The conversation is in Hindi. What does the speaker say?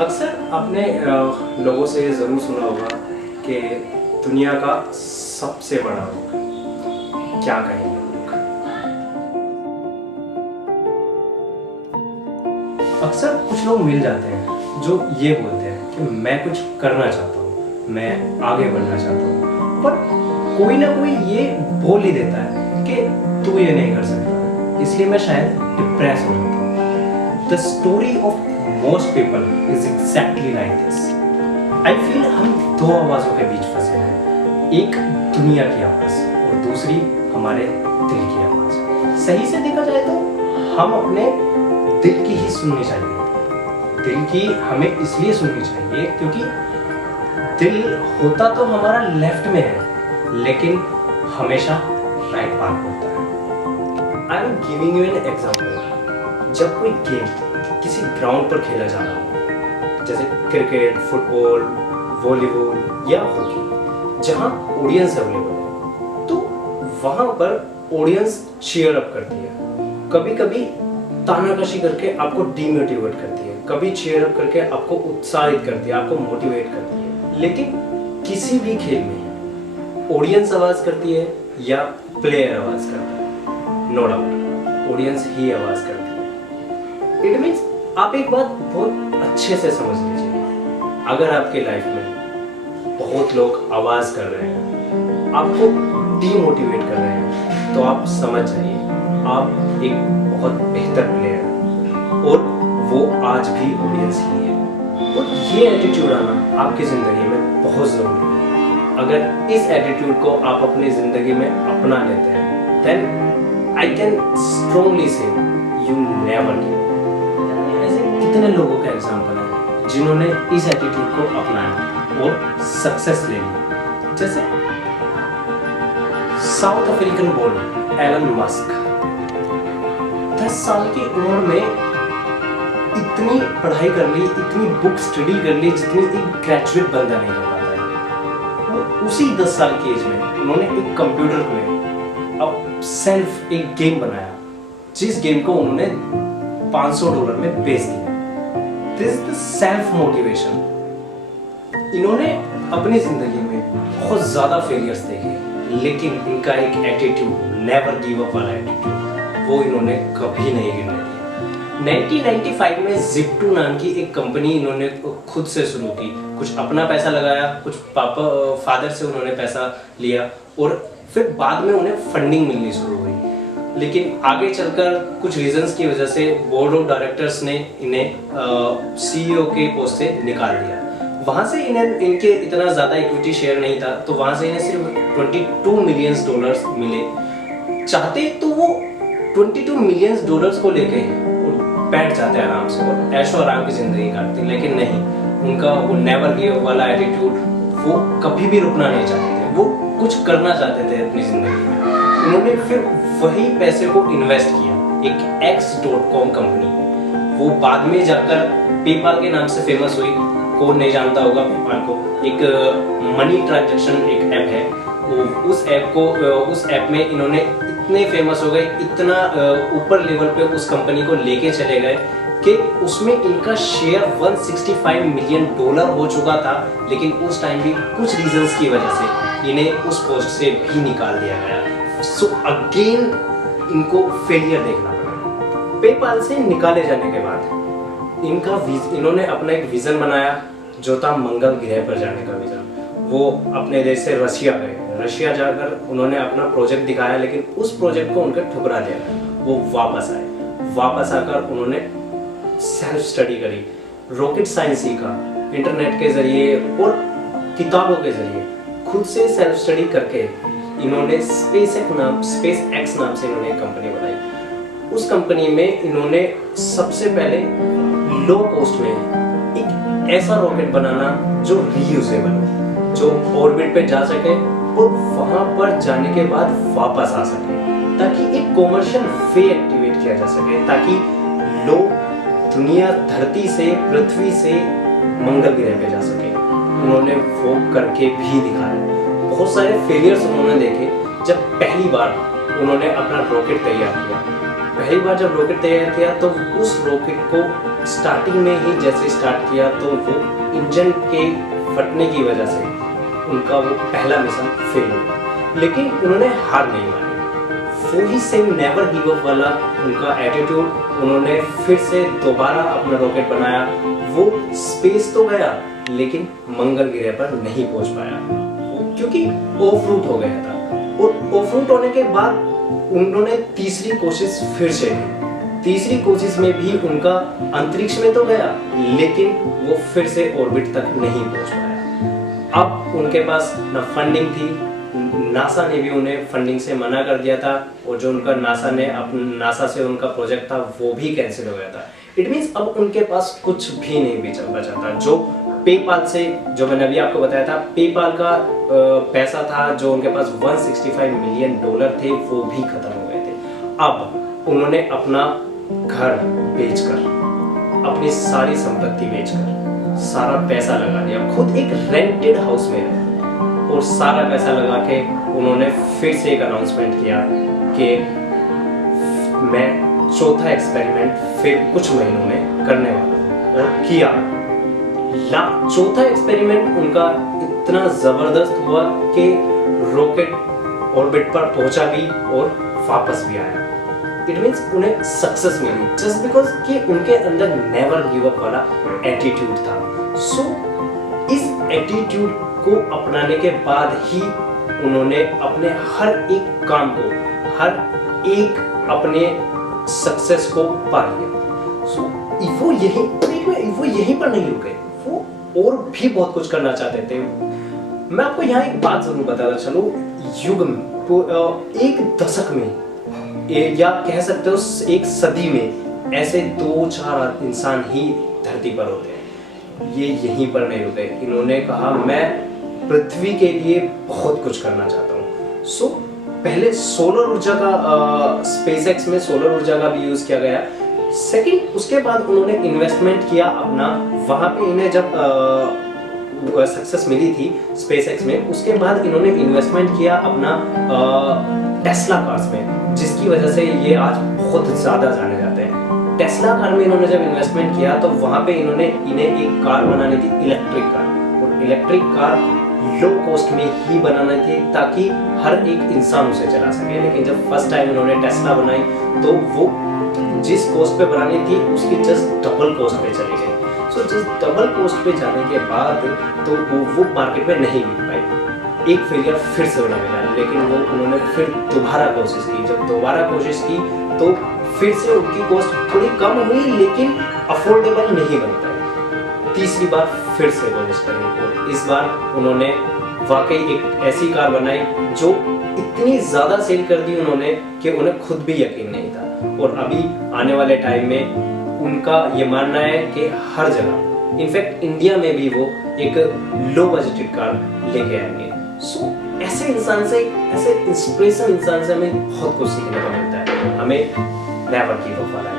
अक्सर आपने लोगों से ज़रूर सुना होगा कि दुनिया का सबसे बड़ा रोग, क्या कहेंगे लोग। अक्सर कुछ लोग मिल जाते हैं जो ये बोलते हैं कि मैं कुछ करना चाहता हूँ, मैं आगे बढ़ना चाहता हूँ, पर कोई ना कोई ये बोल ही देता है कि तू ये नहीं कर सकता, इसलिए मैं शायद डिप्रेस हो जाता हूँ। The story of most people is exactly like this. I feel हम दो आवाज़ों के बीच फंसे हैं, एक दुनिया की आवाज़ और दूसरी हमारे दिल की आवाज़। सही से देखा जाए तो हम अपने दिल की ही सुननी चाहिए। दिल की हमें इसलिए सुननी चाहिए क्योंकि दिल होता तो हमारा लेफ्ट में है, लेकिन हमेशा राइट पार्ट होता है। I am giving you an example. जब कोई गेम किसी ग्राउंड पर खेला जा रहा हो, जैसे क्रिकेट, फुटबॉल, वॉलीबॉल या हॉकी, जहां ऑडियंस अवेलेबल है, तो वहां पर ऑडियंस चीयर अप करती है। कभी कभी तानाकशी करके आपको डीमोटिवेट करती है, कभी चीयर अप करके आपको उत्साहित करती है, आपको मोटिवेट करती है। लेकिन किसी भी खेल में ऑडियंस आवाज करती है या प्लेयर आवाज करता है, नो डाउट ऑडियंस ही आवाज करती है। इट मीन्स आप एक बात बहुत अच्छे से समझ लीजिए, अगर आपके लाइफ में बहुत लोग आवाज कर रहे हैं, आपको डीमोटिवेट कर रहे हैं, तो आप समझ जाइए आप एक बहुत बेहतर प्लेयर हैं और वो आज भी ऑडियंस ही है। और ये एटीट्यूड आना आपकी जिंदगी में बहुत जरूरी है। अगर इस एटीट्यूड को आप अपनी जिंदगी में अपना लेते हैं, देन आई कैन स्ट्रांगली से यू नेवर गिव। कितने लोगों का एग्जाम्पल है जिन्होंने इस एटीट्यूड को अपनाया और सक्सेस ले ली। जैसे South African born Elon Musk 10 साल की उम्र में इतनी पढ़ाई कर ली, इतनी बुक स्टडी कर ली जितनी एक ग्रेजुएट बंदा नहीं कर पाता है। वो उसी 10 साल की एज में उन्होंने एक कंप्यूटर में अब सेल्फ एक गेम बनाया, जिस गेम को उन्होंने $500 में बेच दिया। This is the self motivation. इन्होंने अपनी जिंदगी में बहुत ज्यादा फेलियर्स देखे, लेकिन इनका एक एटीट्यूड, नेवर गिव अप वाला एटीट्यूड, वो इन्होंने कभी नहीं गिरने दिया। 1995 में Zip2 नाम की एक कंपनी इन्होंने खुद से शुरू की। कुछ अपना पैसा लगाया, कुछ फादर से उन्होंने पैसा लिया और फिर बाद में उन्हें फंडिंग मिलनी शुरू हुई। लेकिन आगे चलकर कुछ रीजंस की वजह से बोर्ड ऑफ डायरेक्टर्स ने इन्हें सीईओ के पोस्ट से निकाल दिया। वहां से इनके इतना ज्यादा इक्विटी शेयर नहीं था, तो वहां से इन्हें सिर्फ $22 मिलियन मिले। चाहते तो वो $22 मिलियन को लेके बैठ जाते आराम से और ऐशो आराम की जिंदगी काटते, लेकिन नहीं, उनका वो नेवर गिव अप वाला एटीट्यूड, वो कभी भी रुकना नहीं चाहते थे, वो कुछ करना चाहते थे अपनी जिंदगी में। उन्होंने फिर वही पैसे को इन्वेस्ट किया एक X.com कंपनी। वो बाद में जाकर पेपाल के नाम से फेमस हुई। कौन नहीं जानता होगा पेपाल को। एक मनी ट्रांजैक्शन एक ऐप है, उस ऐप में इन्होंने इतने फेमस हो गए, इतना ऊपर लेवल पे उस कंपनी को लेके चले गए कि उसमें इनका शेयर $165 मिलियन हो चुका था। लेकिन उस टाइम भी कुछ रीजंस की वजह से इन्हें उस पोस्ट से भी निकाल दिया गया। सो अगेन इनको फेलियर देखना पड़ा। पेपाल से निकाले जाने के बाद इन्होंने अपना एक विजन बनाया जो था मंगल ग्रह पर जाने का विजन। वो अपने देश से रशिया गए, रशिया जाकर उन्होंने अपना प्रोजेक्ट दिखाया, लेकिन उस प्रोजेक्ट को उनका ठुकरा दिया। वो वापस आए, वापस आकर उन्होंने सेल्फ स्टडी करी, रॉकेट साइंस सीखा, इंटरनेट के जरिए और किताबों के जरिए खुद से सेल्फ स्टडी करके इन्होंने स्पेस एक्स नाम से इन्होंने एक कंपनी बनाई। उस कंपनी में इन्होंने सबसे पहले लो कॉस्ट में एक ऐसा रॉकेट बनाना जो रीयूजेबल हो, जो ऑर्बिट पे जा सके और वहां पर जाने के बाद वापस आ सके, ताकि एक कॉमर्शियल वे एक्टिवेट किया जा सके, ताकि लोग दुनिया धरती से, पृथ्वी से मंगल ग्रह पे जा सके। उन्होंने वो करके भी दिखाया। बहुत सारे फेलियर्स उन्होंने देखे जब पहली बार उन्होंने अपना रॉकेट तैयार किया। पहली बार जब रॉकेट तैयार किया तो उस रॉकेट को स्टार्टिंग में ही जैसे स्टार्ट किया तो वो इंजन के फटने की वजह से उनका वो पहला मिशन फेल हुआ, लेकिन उन्होंने हार नहीं मानी। वो ही सेम नेवर गिव अप वाला उनका एटीट्यूड, उन्होंने फिर से दोबारा अपना रॉकेट बनाया। वो स्पेस तो गया लेकिन मंगल ग्रह पर नहीं पहुंच पाया क्योंकि ऑफ रूट हो गया था। और ऑफ रूट होने के बाद उन्होंने तीसरी कोशिश फिर से की। तीसरी कोशिश में भी उनका अंतरिक्ष में तो गया लेकिन वो फिर से ऑर्बिट तक नहीं पहुंच पाया। अब उनके पास न फंडिंग थी, नासा ने भी उन्हें फंडिंग से मना कर दिया था, और जो उनका नासा से उनका प्रोजेक्ट था वो भी कैंसिल हो गया था। इट मीन्स अब उनके पास कुछ भी नहीं बचा था। जो पेपाल से, जो मैंने अभी आपको बताया था, पेपाल का पैसा था जो उनके पास $165 मिलियन थे, वो भी खत्म हो गए थे। अब उन्होंने अपना घर बेचकर, अपनी सारी संपत्ति बेचकर, सारा पैसा लगा दिया, खुद एक रेंटेड हाउस में रहे, और सारा पैसा लगा के उन्होंने फिर से एक अनाउंसमेंट किया कि मैं चौथा एक्सपेरिमेंट फिर कुछ महीनों में करने वाला हूं। और किया। चौथा एक्सपेरिमेंट उनका इतना जबरदस्त हुआ कि रॉकेट ऑर्बिट पर पहुंचा भी और वापस भी आया। इट मींस उन्हें सक्सेस मिली जस्ट बिकॉज कि उनके अंदर नेवर गिव अप वाला एटीट्यूड था। सो इस एटीट्यूड को अपनाने के बाद ही उन्होंने अपने हर एक काम को, हर एक अपने सक्सेस को पा लिया। सो वो यहीं पर नहीं रुके, वो और भी बहुत कुछ करना चाहते थे। मैं आपको यहाँ एक बात जरूर बताता चलो, युग में, एक दशक में, या कह सकते हो एक सदी में ऐसे 2-4 इंसान ही धरती पर होते हैं। ये यहीं पर नहीं रुके, इन्होंने कहा मैं पृथ्वी के लिए बहुत कुछ करना चाहता हूँ। सो पहले सोलर ऊर्जा का, स्पेसएक्स में सोलर ऊर्जा का भी यूज किया गया। सेकंड, उसके बाद उन्होंने इन्वेस्टमेंट किया अपना, वहां पे इन्हें जब सक्सेस मिली थी स्पेसएक्स में, उसके बाद इन्होंने इन्वेस्टमेंट किया अपना टेस्ला कार्स में, जिसकी वजह से ये आज बहुत ज्यादा जाने जाते हैं। टेस्ला कार में इन्होंने जब इन्वेस्टमेंट किया तो वहां पे इन्हें एक कार बनानी थी, इलेक्ट्रिक कार, और इलेक्ट्रिक कार लो कॉस्ट में ही बनानी थी ताकि हर एक इंसान उसे चला सके। लेकिन जब फर्स्ट टाइम उन्होंने टेस्ला बनाई तो वो जिस कॉस्ट पे बनानी थी उसकी जस्ट डबल कॉस्ट पे चली गई। सो जस्ट डबल कॉस्ट पे जाने के बाद तो वो मार्केट में नहीं बिक पाई। एक फेलियर फिर से उन्हें मिला, लेकिन उन्होंने फिर दोबारा कोशिश की। जब दोबारा कोशिश की तो फिर से उनकी कॉस्ट थोड़ी कम हुई लेकिन अफोर्डेबल नहीं बन पाई। तीसरी बार फिर से कोशिश करी और इस बार उन्होंने वाकई एक ऐसी कार बनाई जो इतनी ज्यादा सेल कर दी उन्होंने कि उन्हें खुद भी यकीन नहीं था। और अभी आने वाले टाइम में उनका ये मानना है कि हर जगह, इनफैक्ट इंडिया में भी वो एक लो बजटेड कार लेके आएंगे। सो ऐसे इंसान से, ऐसे इंस्पिरेशन इंसान से हमें बहुत कुछ सीखने को मिलता है। हमें नेवर गिव अप वाला